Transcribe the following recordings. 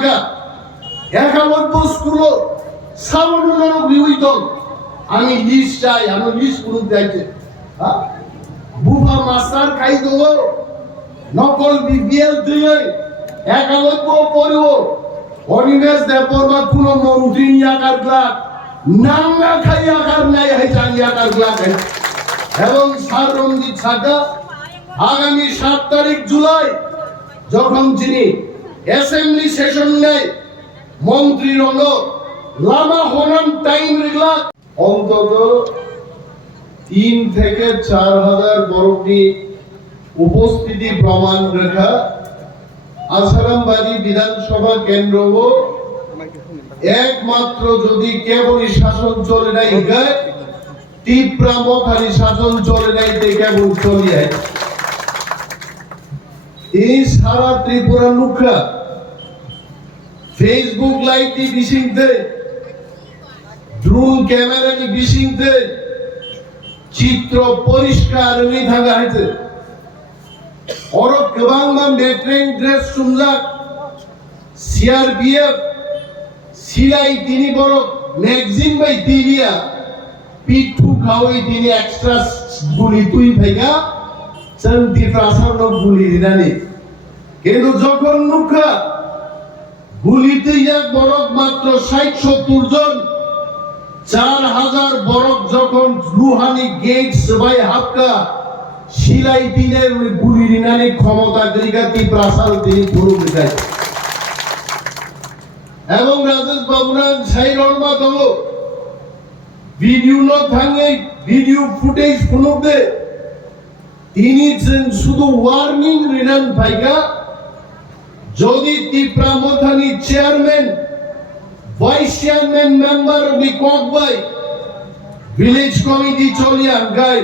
SAKA 91 school সামনুর বিহিত আমি list চাই আমি লিস্ট করুন যাইছে বুফা মাস্টার খাই দেব নকল বিবিএল দিয়ে 91 পড়ব অনিমেষ দেববর্মা কোন মন্ত্রী ইয়াকার গ্লাস নাঙ্গা খাই আকার নাই হইছে ইয়াকার গ্লাস এবং স্যার রঞ্জিত SAKA আগামী 7 তারিখ জুলাই যখন তিনি অ্যাসেম্বলি সেশন নেয় মন্ত্রী রঙ লামা হনান টাইম রেগলা অন্তত 3 থেকে 4,000 বরফি উপস্থিতি প্রমাণ রেখা আসারামবাড়ি বিধানসভা কেন্দ্র একমাত্র যদি কেবলই শাসন চলে নাই গায় তীব্রামখালি শাসন চলে নাই কেবল চলিয়ে এই সারা ত্রিপুরা লুকরা ফেসবুক লাইভটি বিশিংতে ড্রোন ক্যামেরাটি বিশিংতে চিত্র পরিষ্কার নি থাকা হয়েছে और गोबां मेट्रें ड्रेस सुमजाक सीआरपीएफ सिलाई दिनी बड़ मैगजीन बाय दिलिया पिठू खावई दिनी एक्स्ट्रा गुली तुई भाइगा चंती प्रासाद गुली दिनानी किन्तु যখন নুকা গুলিতে এক বরক মাত্র 60-70 জন 4000 বরক যখন রুহানি গেটস বাই হাক্কা শিলাই দিনের গুলি রিনানি ক্ষমতা গরিগাতি প্রাসাল তিনি পুরো দেয় এবং রাজেশ বাবুরান সাইরন মাধব ভিডিও ন ভাঙে ভিডিও ফুটেজ ফুনবে তিনি শুধু ওয়ার্নিং রিনান ভাইগা যদি ত্রিপুরামথানি চেয়ারম্যান ভাইস চেয়ারম্যান মেম্বার বি ককবাই ভিলেজ কমিটি চলিয়ান গাই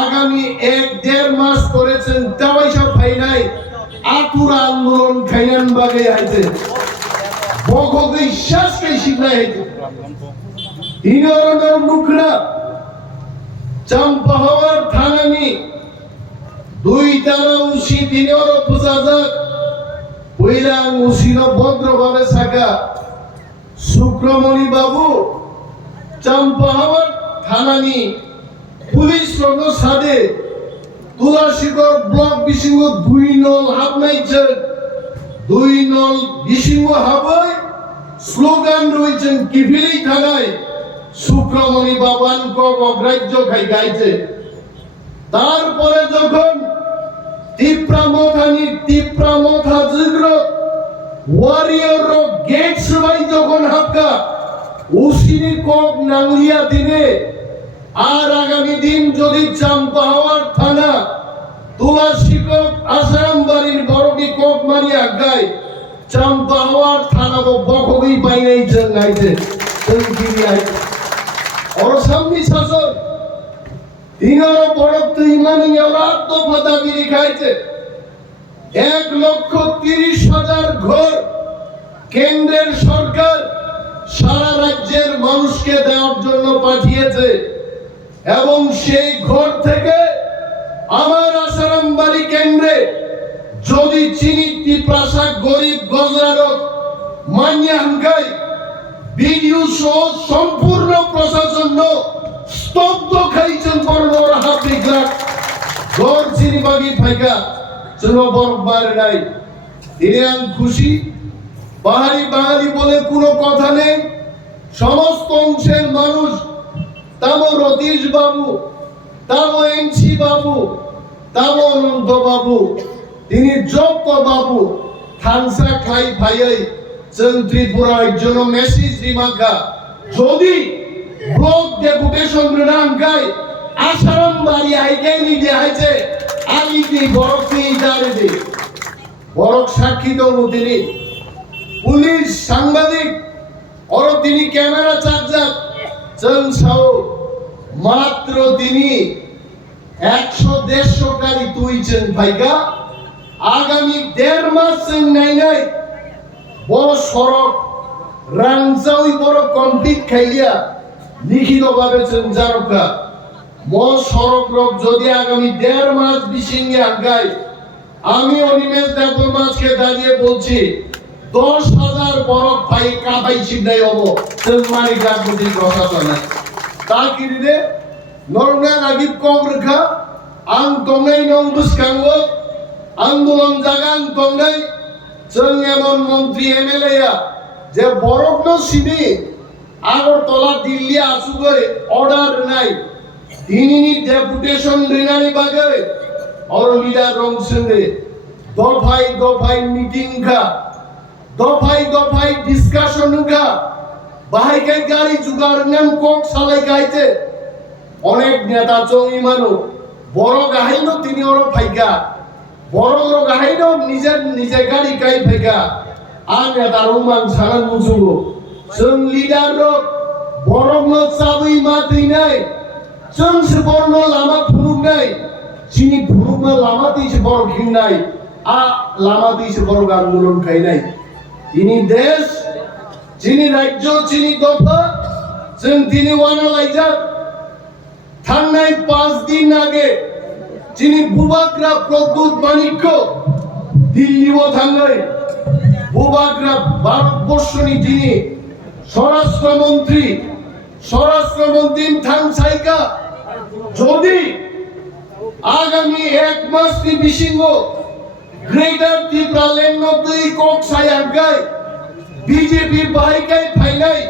আগামী 1-1.5 মাস করেছেন তাই সব ভাই নাই আতুরা আন্দোলন খাইনান বাগে আইছে বগবে শ্বাস কে শিখলাই হইছে ইনরনের মুখরা চম্পাহাওয়ার থানানি 2 তারা উসি দিনের প্রজাজাক পয়লা উসিন ভদ্রভাবে SAKA শুক্রমণি বাবু চম্পাহাওয়ার থানানি পুলিশ রঙ সাদে তুলাশিগড় ব্লক বিসিঙ্গ 2 নল হাবনাইছে 2 নল বিসিঙ্গ হাবই স্লোগান রয়েছেন কিভিলেই থানায় শুক্রমণি বাবান কক অগ্রাহ্য খাই গাইছে তারপরে যখন তীব্রামথা জিগ্র ওয়ারিয়র গেটস বাই যখন হাক্কা উসিনি কক নাংলিয়া দিনে আর আগামী দিন যদি চম্পাহাওয়ার থানা তুলাশিকক আসারামবাড়ির বড়টি কক মারিয়া গায় চম্পাহাওয়ার থানা বকবই বাইনাই জঙ্গাইছে তৈরিয়াই और সামনে শাসন তিনর বড় ইমানি औलाद তো পদাবি লিখাইছে 1,30,000 ঘর কেন্দ্রের সরকার সারা রাজ্যের মানুষকে দেওয়ার জন্য পাঠিয়েছে এবং সেই ঘর থেকে আমার আসারামবাড়ি কেন্দ্রে যদি চিনিটি প্রাসাদ গরিব গজরারক মানিয়াঙ্গাই ভিডিও সহ সম্পূর্ণ প্রশাসন স্তব্ধ খাইছেন বড় হাফিকরা ঘর চিনিবাগি ফাইকা চুনবরবার নাই তিনি খুশি পাহাড়ি বাঙালি বলে কোনো কথা নেই সমস্ত অংশের মানুষ তামো রতীশ বাবু তামো এনসি বাবু তামো অনন্ত বাবু তিনি যত বাবু থানসা খাই ভাইয়াই ত্রিপুরার জন্য মেসেজ দিমাকা যদি ব্লক ডেপুটেশন নাম গাই আসারামবাড়ি আইডেন্টি দেখাইছে আলিপি বরফি ইদারে দে বরফ সাক্ষী তো তিনি পুলিশ সাংবাদিক और তিনি ক্যামেরা চার্জার চলছাও মাত্র তিনি 100-150 গাড়ি তুইছেন ভাইগা আগামী 1.5 মাস নাই বড় সড়ক রাংজাউই বড় কমপ্লিট খাইয়া লিখিত ভাবে চঞ্জারকা সড়ক রোগ যদি আগামী 1.5 মাস বিসিঙ্গে আগায় আমি অনিমেষ দেববর্মাকে দাঁড়িয়ে বলছি 10,000 বরফ পাই কাবাই ছিনাই হবো মানি গাগতি প্রশাসন তা কিনে নরনা আগিব কম রেখা আং তংনাই নং বুসকাঙ্গো আন্দোলন জাগান তংনাই जों एमन मंत्री एमएलए जे बरफ न सिनि আগরতলা দিল্লি আসুগই অর্ডার নাই তিনিনি ডেপুটেশন রিনানি বাগে और লিডার রং সঙ্গে দফাই দফাই মিটিং কা দফাই ডিসকাশন কা বাহাইকে গাড়ি জুগার নাম কোক সালাই গাইতে অনেক নেতা চঙ্গি মানু বড় গাহাইনো তিনি ওর ফাইকা বড় গাহাইনো নিজে গাড়ি গাই ফাইকা আর নেতা রোমান সারান মুজুগো जों लिडार रक बरफ चाबै मातै नाय जों सबर्न लामा फुरुगनाय चिनि फुरुगना लामा दैसे बरफ खिंनाय आ लामा दैसे बरफ आंदोलन खायनाय इनि देश चिनि राज्य चिनि दफा जों दिनै वाना लायजाक थांनाय 5 दिन आगे चिनि बुबाग्रा प्रदूत मानिकखौ दिल्लीआव थांनाय बुबाग्रा भारतबर्षनि दिनै স্বরাষ্ট্রমন্ত্রী থাংসাইকা যদি আগামী 1 মাস নি বিসিঙ্গ greater Tripura land of the কক্সাই আগাই বিজেপি বাইকাই ফাইনাই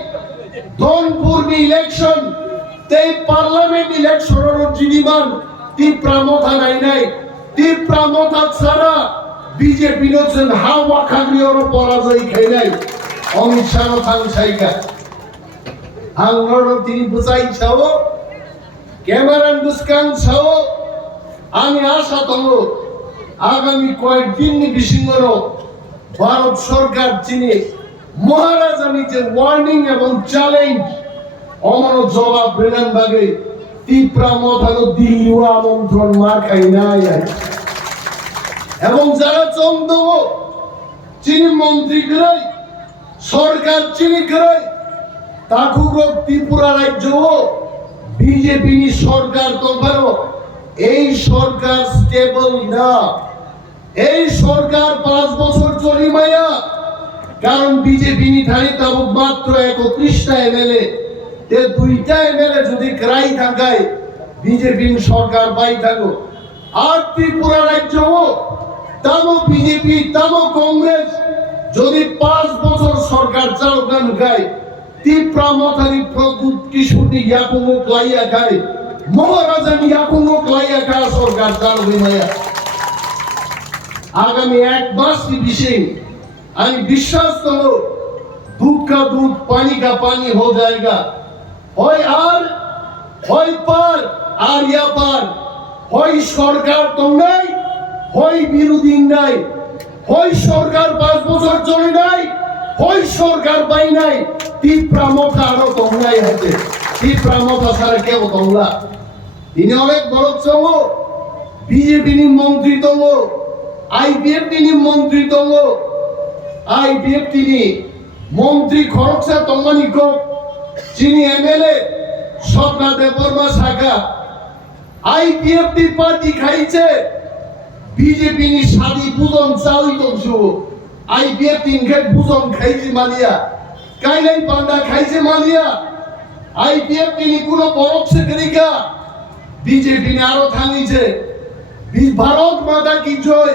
ধনপুর নি ইলেকশন তে পার্লামেন্ট ইলেকশনের জিনিমান ত্রিপুরা মথা নাই ত্রিপুরা মথা ছাড়া বিজেপি নজন হাওয়া খাগরিয়র পরাজয় খাইনাই অমিত শাহ থাংসাইকা আংরো তিনি বুঝাই ছাও ক্যামেরান বুসকান ছাও আমি আশা তঙ্গ আগামী কয়েকদিন বিসিঙ্গর ভারত সরকার চিনি মহারাজানি যে ওয়ার্নিং এবং চ্যালেঞ্জ অমর জবাব বেনান বাগে ত্রিপুরা মথানো দিল্লি আমন্ত্রণ মার খাই নাই এবং যারা চন্দ চিনি মন্ত্রী গরাই সরকার চিনি গরাই তাকুগ্রক ত্রিপুরা রাজ্য বিজেপি নি সরকার তো পারো এই সরকার স্টেবল না এই সরকার 5 বছর চলি মায়া কারণ বিজেপি নি থানি তাবুক মাত্র 31টা এমএলএ তে 2টা এমএলএ যদি ক্রাই থাকায় বিজেপি সরকার পাই থাকো আর ত্রিপুরা রাজ্য তামো বিজেপি তামো কংগ্রেস যদি 5 বছর সরকার চালকান খায় ত্রিপুরা মথানি প্রদূত কিশোরী ইয়াকোং ক্লাইয়া খায় মহারাজানি ইয়াকোং ক্লাইয়া খায় সরকার চালবে মায়া আগামী 1 মাস বিশে আমি বিশ্বাস করো दूध का दूध पानी का पानी हो जाएगा হয় পার আর ইয়া পার হয় সরকার তোম নাই হয় বিরোধী নাই হয় সরকার 5 বছর চলে নাই হয় সরকার বাই নাই ত্রিপুরা মথা আরো তোমরাই আছে ত্রিপুরা মথা ছাড়া কেউ তোমরা তিনি অনেক বড় চঙ্গ বিজেপি নি মন্ত্রী তঙ্গ আইপিএফটি নি মন্ত্রী তঙ্গ আইপিএফটি নি মন্ত্রী খরকসা তঙ্গানি কো চিনি এমএলএ স্বপ্না দেববর্মা শাখা আইপিএফটি পার্টি খাইছে বিজেপি নি শাদি পূজন চাউই তংশু আইপিএফটি কে পূজন খাইছে মালিয়া কাইলাই পান্ডা খাইছে মালিয়া আইপিএফটি নি কোনো বরফ সেক্রেটারিকা বিজেপি নি আরো থামিছে ভারত মাতা কি জয়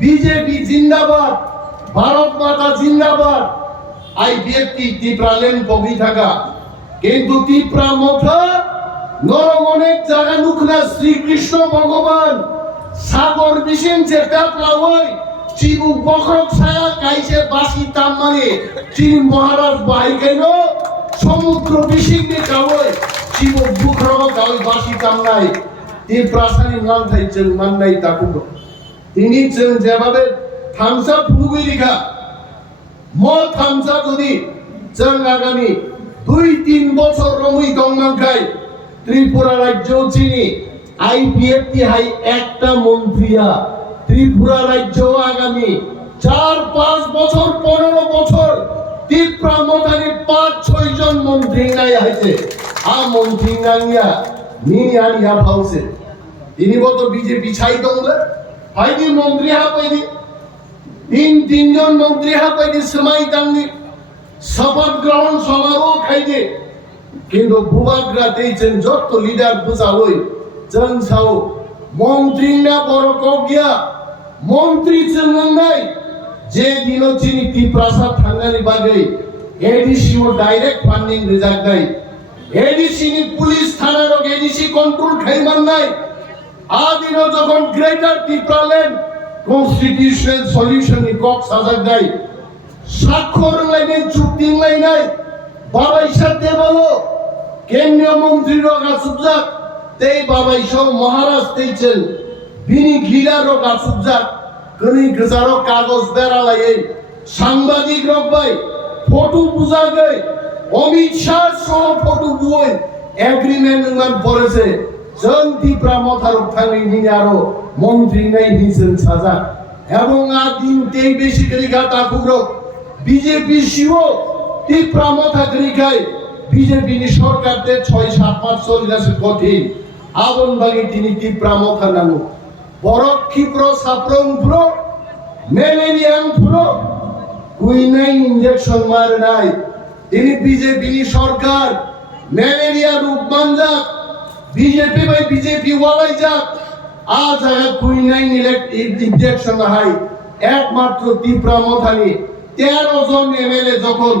বিজেপি জিন্দাবাদ ভারত মাতা জিন্দাবাদ আইপিএফটি ত্রিপুরা লেন কবি থাকা কিন্তু ত্রিপুরা মথা নরম অনেক জায়গা নুখনা শ্রীকৃষ্ণ ভগবান সাগর বিশেন যে পেপলা হই চিবু বখরক ছায়া কাইছে বাসি তাম মানে চিনি মহারাজ বাই কেন সমুদ্র বিশিংকে কাওই চিবু বুখরক কাওই বাসি তাম নাই ত্রিপুরা সানি মান থাইছেন মান নাই তাকুন তিনি যেভাবে থামসা ফুলগুই লিখা মত থামসা যদি जों আগামী 2-3 বছর রমুই দংমানখাই ত্রিপুরা রাজ্য চিনি আইপিএফটি হাই একটা মন্ত্রীয়া ত্রিপুরা রাজ্য আগামী 4-5 বছর 15 বছর ত্রিপুরা মথানি 5-6 জন মন্ত্রী নাই আছে আ মন্ত্রী নাইয়া নিনি আনিয়া ফাউছে তিনি বতো বিজেপি ছাই দংলে হাইদি মন্ত্রী হা পাইদি তিনজন মন্ত্রী হাতে সময় টাঙ্গি শপথ গ্রহণ সমারোহ খাইতে কিন্তু বুবাগ্রা তেইছেন যত লিডার বুঝা হই जों साव মন্ত্রী না বড় কগিয়া মন্ত্রী চেঙ্গাই যে দিন চিনি টি প্রাসাদ থাঙ্গানি বাগে এডিসি ও ডাইরেক্ট ফান্ডিং রিজার্ভ নাই এডিসি নি পুলিশ থানার এডিসি কন্ট্রোল খাইমান নাই আদিন যখন গ্রেটার টিপ্রালেন কনস্টিটিউশনাল সলিউশন নি কক সাজাক নাই স্বাক্ষর লাইনে চুক্তি নাই বাবাই সাথে বলো কেন্দ্রীয় মন্ত্রী রগা সুবজাক তেই বাবাই সব মহারাজ তেইছেন বিনি ঘিরারও গাছুবজাক কনি গজারও কাগজ বেরালাই সাংবাদিক রকবাই ফটো বুঝা গই অমিত শাহ সহ ফটো বুই এগ্রিমেন্ট মান পড়েছে जों ত্রিপুরা মথার উঠানি নিয়ে আরো মন্ত্রী নাই নিছেন সাজা এবং আদিন তেই বেশি করে গাটা কুগ্র বিজেপি শিও ত্রিপুরা মথা করিকাই বিজেপি নি সরকারতে 6-7 চল্লিশ কোটি আবন বাগি তিনি ত্রিপুরা মথা নামু বড় ক্ষিপ্র সাপ্রং পুরো ম্যালেরিয়াম পুরো কুইনাই ইনজেকশন মার নাই তিনি বিজেপি নি সরকার ম্যালেরিয়া রূপ মানজা বিজেপি বাই বিজেপি ওয়ালাই যা আজ আগে কুইনাই ইনজেকশন হাই একমাত্র ত্রিপুরা মথানি 13 জন এমএলএ যখন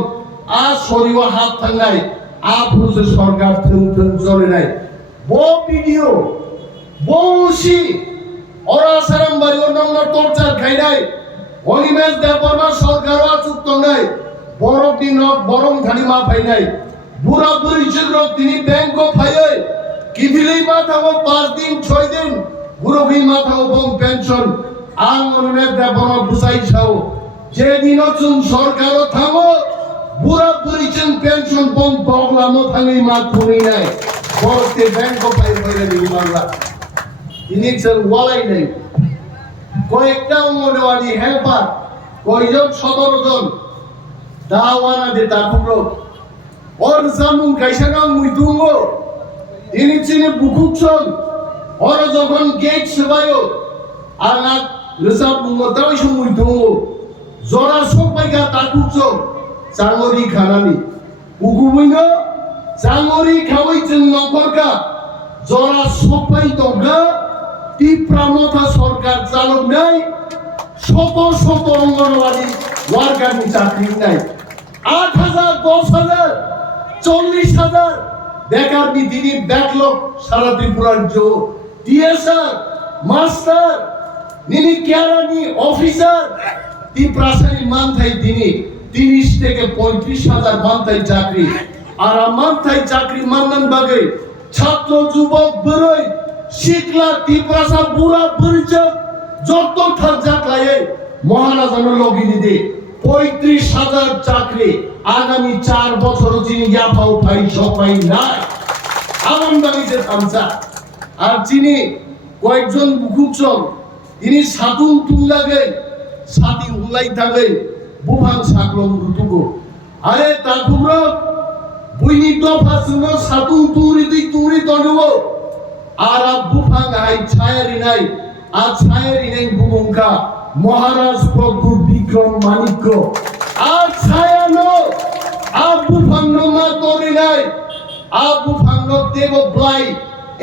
আজ শরীর হাত থাঙ্গাই আফুজে সরকার থুম চলে নাই বো ভিডিও বউসি ওরা সারাম বাড়ি অন্যান্য টর্চার খাই নাই অনিমেষ দেববর্মা সরকারও আচুক্ত নাই বড় দিন বরং খানি মা পাই নাই বুড়া বুড়ি চিত্র তিনি ব্যাংক ফাইয় কি দিলেই মাথাও 5 দিন 6 দিন বুড়ি মাথাও বম পেনশন আং অনিমেষ দেববর্মা বুঝাই ছাও যেদিন চুন সরকারও থামো বুড়া বুড়ি চিন পেনশন বম বগলানো থাঙ্গি মা খুনি নাই বড়তে ব্যাংক ফাই হইলে নি বাংলা ইনিকশন ওয়ালাই নাই কয়েকটা অঙ্গনওয়াড়ি হেল্পার কয়জন 17 জন দাওয়ানা দে তাকুরো ওর জামুন কাইসানা মুই দুঙ্গো ইনি চিনে বুকুকছন ওর যখন গেট সেবায়ো আনা রিসাব মুঙ্গো তাই সমুই দুঙ্গো জরা সবাইগা তাকুকছন চাঙ্গরি খানানি উগুবইনো চাঙ্গরি খাওয়াইছেন নকরকা জরা সবাই দগা ত্রিপুরা মথা সরকার চালক নাই শত শত অঙ্গনওয়াড়ি ওয়ার্কার চাকরি নাই 8,000 10,000 40,000 বেকার তিনি ব্যাকলগ সারা ত্রিপুরার জো টিএসআর মাস্টার নিনি কেরানি অফিসার ত্রিপুরাশালী মানথাই তিনি 30 থেকে 35,000 মানথাই চাকরি আর মানথাই চাকরি মাননান বাগে ছাত্র যুবক বড়ই শিখলা ত্রিপুরা বুড়া পরিচয় যত থাক লাগে মহারাজানো লগিনি দে 35,000 চাকরি আগামী 4 বছর যিনি ইয়াফাও পাই সবাই নাই আনন্দবাড়িতে থামসা আর যিনি কয়েকজন বুকুকচল তিনি সাতুন তুঙ্গাগে সাতি উল্লাই থাকে বুভান সাকলম রুতুগো আরে তাকুব্র বুইনি দফা শুনো সাতুন তুরি তনুগো আর বুফাং আই ছায়ারি নাই আর ছায়ারি নাই বুমুঙ্কা মহারাজ প্রভু বিক্রম মানিক্য আর ছায়ানো আর বুফাং মা তরি নাই আর বুফাং দেব ব্লাই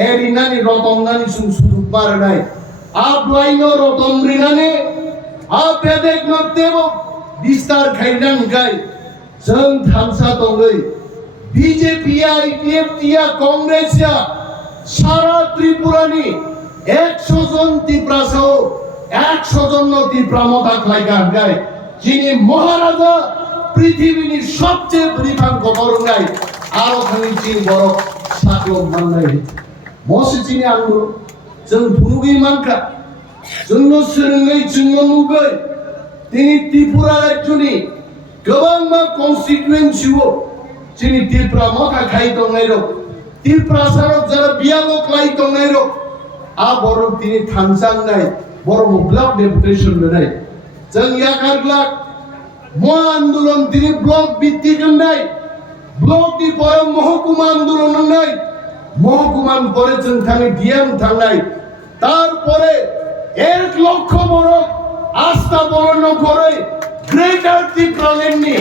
এরিনানি রতমনানি সুসুদু পার নাই আর ব্লাইনো রতম রিনানি আর বেদেক ন দেব বিস্তার খাইনান গাই जों थामसा दङै বিজেপি আইপিএফটি কংগ্রেস সারা ত্রিপুরানি 100 জন ত্রিপুরাসহ 100 জন ত্রিপুরা মথা খাইগার গায় যিনি মহারাজা পৃথিবীর সবচেয়ে বৃহৎ গবর গায় আর ওখানে যিনি বড় সাকলম মাননাই মসি যিনি আনলো जों ভুরুগি মানকা জন্য সরঙ্গই জন্য নুগৈ তিনি ত্রিপুরা রাজ্যনি गोबां मा कन्स्टिट्युएन्सिओ যিনি ত্রিপুরা মথা খাই দংনাইরো ত্রিপুরা সারক যারা বিয়ালক লাই দংনাইরো আ বড় তিনি থামসাং নাই বড় ব্লক ডেপুটেশন নাই जों याकारग्लाक ম আন্দোলন তিনি ব্লক ভিত্তিক নাই ব্লক দি পরে মহকুমা আন্দোলন নাই মহকুমান পরে जों থানি ডিএম থাঙ্গাই তারপরে 1 লক্ষ বড় আস্থা বলন করে গ্রেটার ত্রিপুরাল্যান্ডে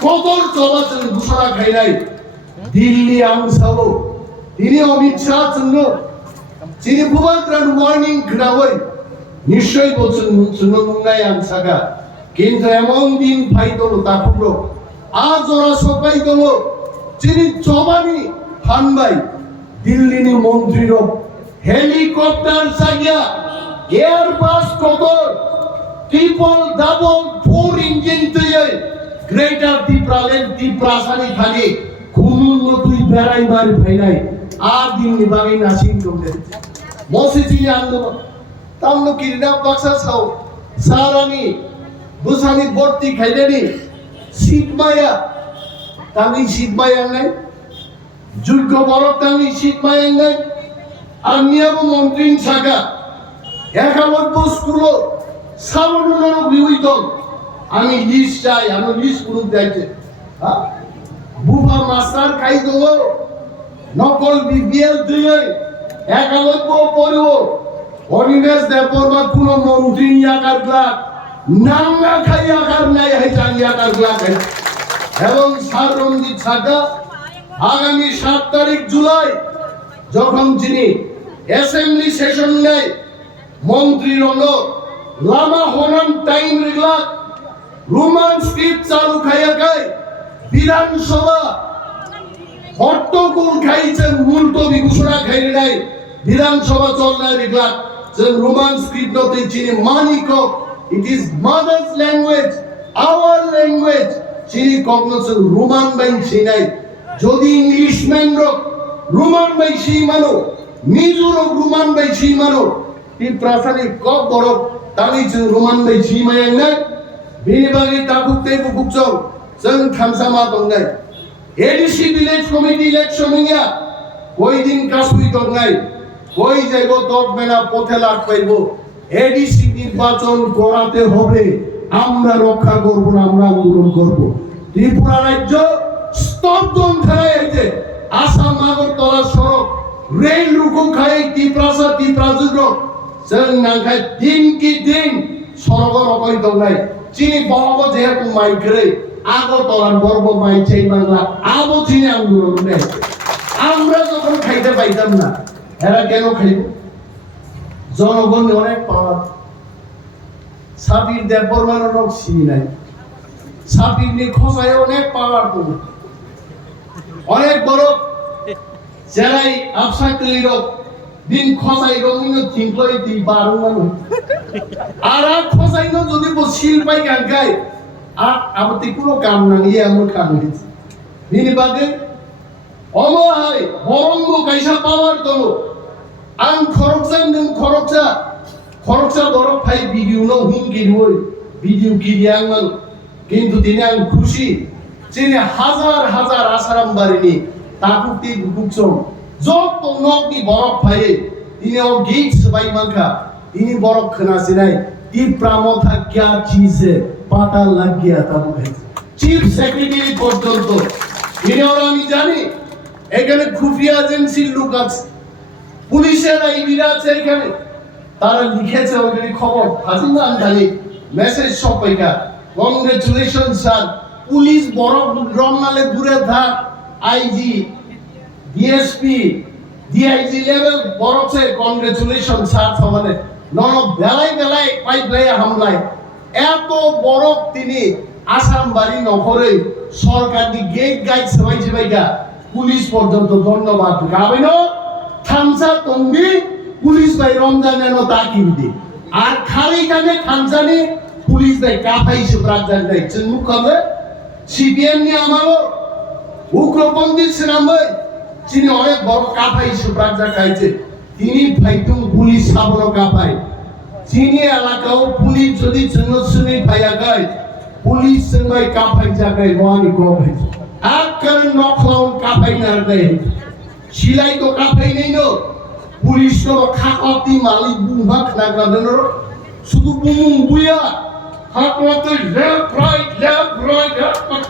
কদর চলাচল ঘোষণা খাই নাই দিল্লি আংসাবো তিনি অমিত শাহ চন্দ্র তিনি বুবাগ্রার ওয়ার্নিং ঘাওয়াই নিশ্চয়ই বলছেন মুন্নাই আংসাকা কিন্তু এমন দিন ফাইতলো তাকুলো আজ ওরা সবাই দলো তিনি জবানি হানবাই দিল্লিনি মন্ত্রীর হেলিকপ্টার সাইয়া এয়ারবাস কদর ট্রিপল ডাবল ফোর ইঞ্জিন তৈরি গ্রেটার ত্রিপুরাল্যান্ড ত্রিপুরাসানি খালি খুনুন তুই বেড়াই মারি ফাইনাই আর দিন নিবাগি নাসিং করতে মসজিদে আন্দোলন তামলো কিরনা বাক্সা ছাও সারানি বুসানি বর্তি খাইলেনি শীতমায়া তামি শীতমায়া নাই যোগ্য বরফ তামি শীতমায়া নাই আর নিয়াবো মন্ত্রী সাকা একাবদ্ধ স্কুল সাবনুর বিউইত আমি লিস্ট চাই আমি লিস্ট গ্রুপ যাইছে বুবা মাস্টার খাই দেবো নকল বিবিএল দিয়ে একাবদ্ধ পড়ব অনিমেষ দেববর্মা কোন মন্ত্রী আকার গ্লাস নাঙ্গা খাই আকার নাই হাইটান আকার গ্লাস এবং স্যার রঞ্জিত সাকা আগামী 7 তারিখ জুলাই যখন তিনি অ্যাসেম্বলি সেশন নেয় মন্ত্রী হলো লামা হনান টাইম রেগলা রোমান স্ক্রিপ্ট চালু খাইয়া খাই বিধানসভা হট্টগোল খাইছে মুলতবি ঘোষণা খাই নাই বিধানসভা চলনা রেগলা যে রোমান স্ক্রিপ্ট নতে চিনি মানিক it is mother's language our language চিনি কগনোসন রোমান বাই চিনাই যদি ইংলিশম্যান রোমান বাই সেই মানো মিজোর রোমান বাই সেই মানো এই প্রাসাদিক কব বড় তালি যে রোমান বাই সেই মায়াং নাই বেবাগি তাকুতে বুকচং जों थामसामा दंनाय एडिसि विलेज कमिटि इलेक्शन निया কই দিন কাসুই দंनाय কই যাইবো দগমেনা পথে লাগ পাইবো এডিসি নির্বাচন করাতে হবে আমরা রক্ষা করব না আমরা আন্দোলন করব ত্রিপুরা রাজ্য স্তব্ধন খেলায় আইছে আসাম আগরতলা সড়ক রেল রুকু খাই ত্রিপ্রাসা ত্রিপ্রাজুর जों নাখাই দিন কি দিন সরগর অকই দंनाय চিনি বড় যেহেতু মাইগ্রে আগরতলার গর্ব মাইছেই বাংলা আবো চিনি আন্দোলন নেই আমরা যখন খাইতে পাইতাম না এরা কেন খাইব জনগণ অনেক পাওয়ার সাবির দেববর্মার লোক চিনি নাই সাবির নি খসায় অনেক পাওয়ার তো অনেক বড় যারাই আফসাকলির দিন খসাই রঙিন থিংকলই দি বারু মানু আর খসাইন যদি বসিল পাই গাঙ্গাই আপত্তি কোনো কাম না নিয়ে এমন কাম হয়েছে দিনী বাদে অমহাই বরঙ্গ কাইসা পাওয়ার দল আং খরকসা নং খরকসা বরফ ফাই ভিডিও ন হুম কিরবই ভিডিও কিরিয়াং মান কিন্তু দিনে আং খুশি যিনি হাজার হাজার আসারাম বাড়িনি তাকুতি বুকচম যত নকনি বরফ ফাই তিনি ও গীত সবাই মানখা তিনি বরফ খনাসিনাই ती प्रामोथा क्या चीज है पता लग गया तब चीफ सेक्रेटारी পর্যন্ত তিনি ওরা আমি জানি এখানে খুফিয়া এজেন্সির লোক আছে পুলিশের আইবিরা আছে এখানে তারা লিখেছে ওখানে খবর হাজিনা জানি মেসেজ সবাইকা কংগ্রেচুলেশন স্যার পুলিশ বড় রমনালে দূরে থাক আইজি ডিএসপি ডিআইজি লেভেল বড়ছে কংগ্রেচুলেশন স্যার সমানে নন বেলায় বেলায় পাইপলাইন হামলায় এত বড় তিনি আসাম বাড়ি নকরে সরকারি গেট গাইড সবাই সবাইকা পুলিশ পর্যন্ত ধন্যবাদ গাবেন থামসা তঙ্গি পুলিশ ভাই রমজানের তাকিব দি আর খালি কানে থামসানি পুলিশ ভাই কাফাই সুপ্রাক জান দেয় মুখ হবে সিপিএম নি আমারও উগ্রপন্থী ছিলাম ভাই তিনি অনেক বড় কাফাই সুপ্রাক যা খাইছে তিনি ফাইতুম পুলিশ সাবর কাপায় চিনি এলাকাও পুলিশ যদি জনসুনি পাইয়া গায় পুলিশ সঙ্গে কাপাই জায়গায় ওয়ানি গবে আকার নখলাউন কাপাই না দেয় শিলাই তো কাপাই নেই নো পুলিশ তো খাকতি মালিক বুমবাক নাগরাদেন শুধু বুম বুয়া খাকতে লেফট রাইট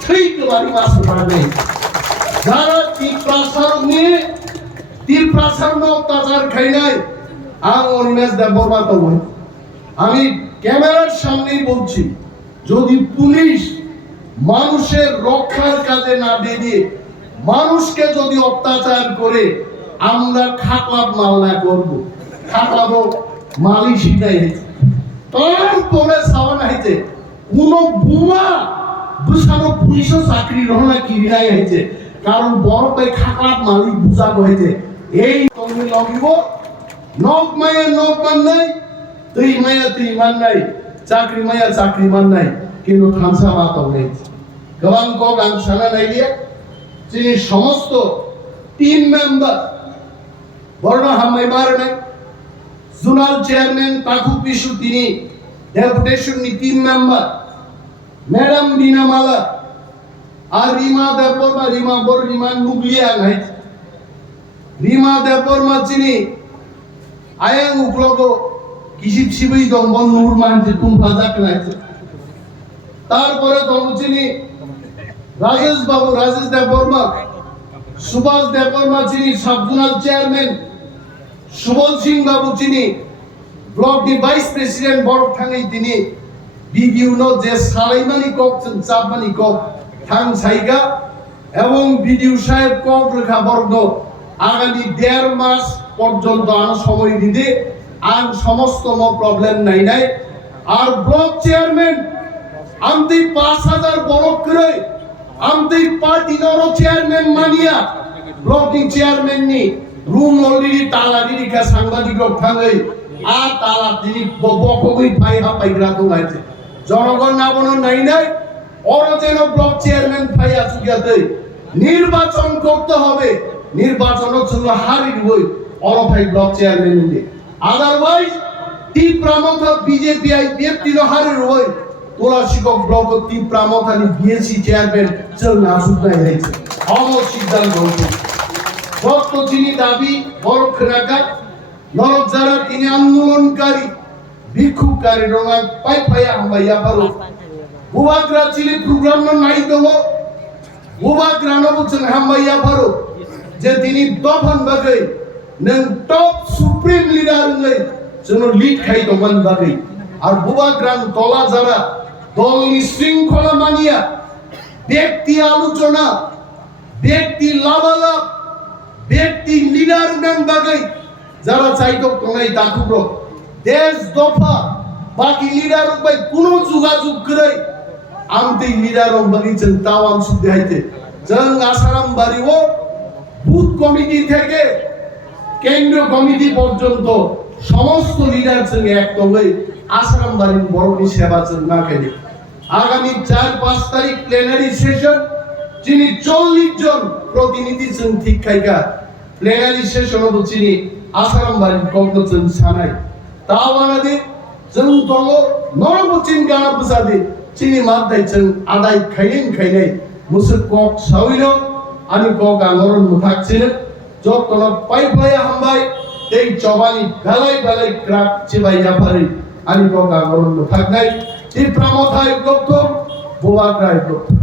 ঠিক বাড়ি মাস পাবে যারা তীর প্রাসার অত্যাচার খাই নাই আর অনিমেষ দেববর্মা তো আমি ক্যামেরার সামনেই বলছি, যদি পুলিশ মানুষের রক্ষার কাজে না বেরিয়ে মানুষকে যদি অত্যাচার করে, আমরা খাকলাপ মামলা করব, খাকলাবো মালি শিখাই হয়েছে তারপরে সাবান হয়েছে কোন বুমা বুঝানো পুলিশও চাকরি রহনা কিনাই হয়েছে, কারণ বড় পাই খাকলাপ মালিক বুঝাব হয়েছে এই তুমি লগিব নক মায়া নক মান নাই, তুই মায়া তুই মান নাই, চাকরি মায়া চাকরি মান নাই, কিন্তু থানসা মাতাও নেই গবাং কক আং সানা নাই দিয়ে যিনি সমস্ত টিম মেম্বার বর্ণ হামাই মার নাই জোনাল চেয়ারম্যান তাকু পিসু তিনি ডেপুটেশন নি টিম মেম্বার ম্যাডাম বিনামালা আর রিমা দেববর্মা রিমা বড় রিমা নুগলিয়া নাই রিমা দেববর্মা চিনি আয়াং উকলগো কিসিব সিবই দম্বন নূর মানছে তুম বাজাক নাইছে তারপরে দম চিনি রাজেশ বাবু রাজেশ দেববর্মা সুভাষ দেববর্মা চিনি সাবজোনাল চেয়ারম্যান সুবল সিং বাবু চিনি ব্লক দি ভাইস প্রেসিডেন্ট বড় থাঙ্গই তিনি বিডিউনো যে সালাইমানি কক চাপমানি কক থাং সাইগা এবং বিডিউ সাহেব কক রেখা বর্গ আগামী 1.5 মাস পর্যন্ত আনা সময় দিতে আর সমস্ত প্রবলেম নাই নাই আর ব্লক চেয়ারম্যান আমতি 5000 বড় করে আমতি পার্টি নর চেয়ারম্যান মানিয়া ব্লক চেয়ারম্যান নি রুম অলরেডি তালা দিকে সাংবাদিক থাঙ্গই আর তালা তিনি বকবই পাই হাপাইগ্রা তো লাইছে জনগণ না বনো নাই নাই ওর যেন ব্লক চেয়ারম্যান পাই আসুগিয়াতে নির্বাচন করতে হবে, নির্বাচনের জন্য হারির বই ওর ভাই ব্লক চেয়ারম্যান নিয়ে আদারওয়াইজ টি প্রামথা বিজেপি IPFT নো হারির বই তোলা শিক্ষক ব্লক টি প্রামথা নি বিএসসি চেয়ারম্যান চল না আসুদাই হয়েছে অমর সিদ্ধান্ত হয়েছে যত যিনি দাবি বরফ রাখা নরক যারা তিনি আন্দোলনকারী বিক্ষোভকারী রঙা পাই পাই হামাইয়া পারো বুবাগ্রা চিলি প্রোগ্রাম নাই দেব বুবাগ্রা নবচন হামাইয়া পারো যে তিনি দফান বাগে নং টপ সুপ্রিম লিডার নই যেন লিড খাই দমান বাগে আর বুবাগ্রাম তলা যারা দল শৃঙ্খলা মানিয়া ব্যক্তি আলোচনা ব্যক্তি লাভালাভ ব্যক্তি লিডার নাম বাগে যারা চাইতো কোনাই দাকুব দেশ দফা বাকি লিডার উপায় কোনো যোগাযোগ করে আমতে লিডার বাগিয়েছেন তাও আম শুদ্ধ হাইতে জং আসারাম বাড়িও বুথ কমিটি থেকে কেন্দ্রীয় কমিটি পর্যন্ত সমস্ত লিডার সঙ্গে এক হয়ে আসারাম বাড়ির বড়নি সেবা না খেলে আগামী 4-5 তারিখ প্লেনারি সেশন যিনি 40 জন প্রতিনিধি ঠিক খাইকা প্লেনারি সেশন হতো চিনি আসারাম বাড়ির কর্মচারী সানাই তাও আনাদে जों दङ नरबचिन गाना बुजादे चिनि मादाय जों आदाय खायन खायनाय मुसु कक साविनो आनि कक आंगरन मुथाकसिनो जतन पाइपाय हामबाय दै जबानि गालाय गालाय क्राक चिबाय जाफारि आनि कक आंगरन मुथाकनाय ति प्रमथाय गक्तो बुबाग्रा गक्तो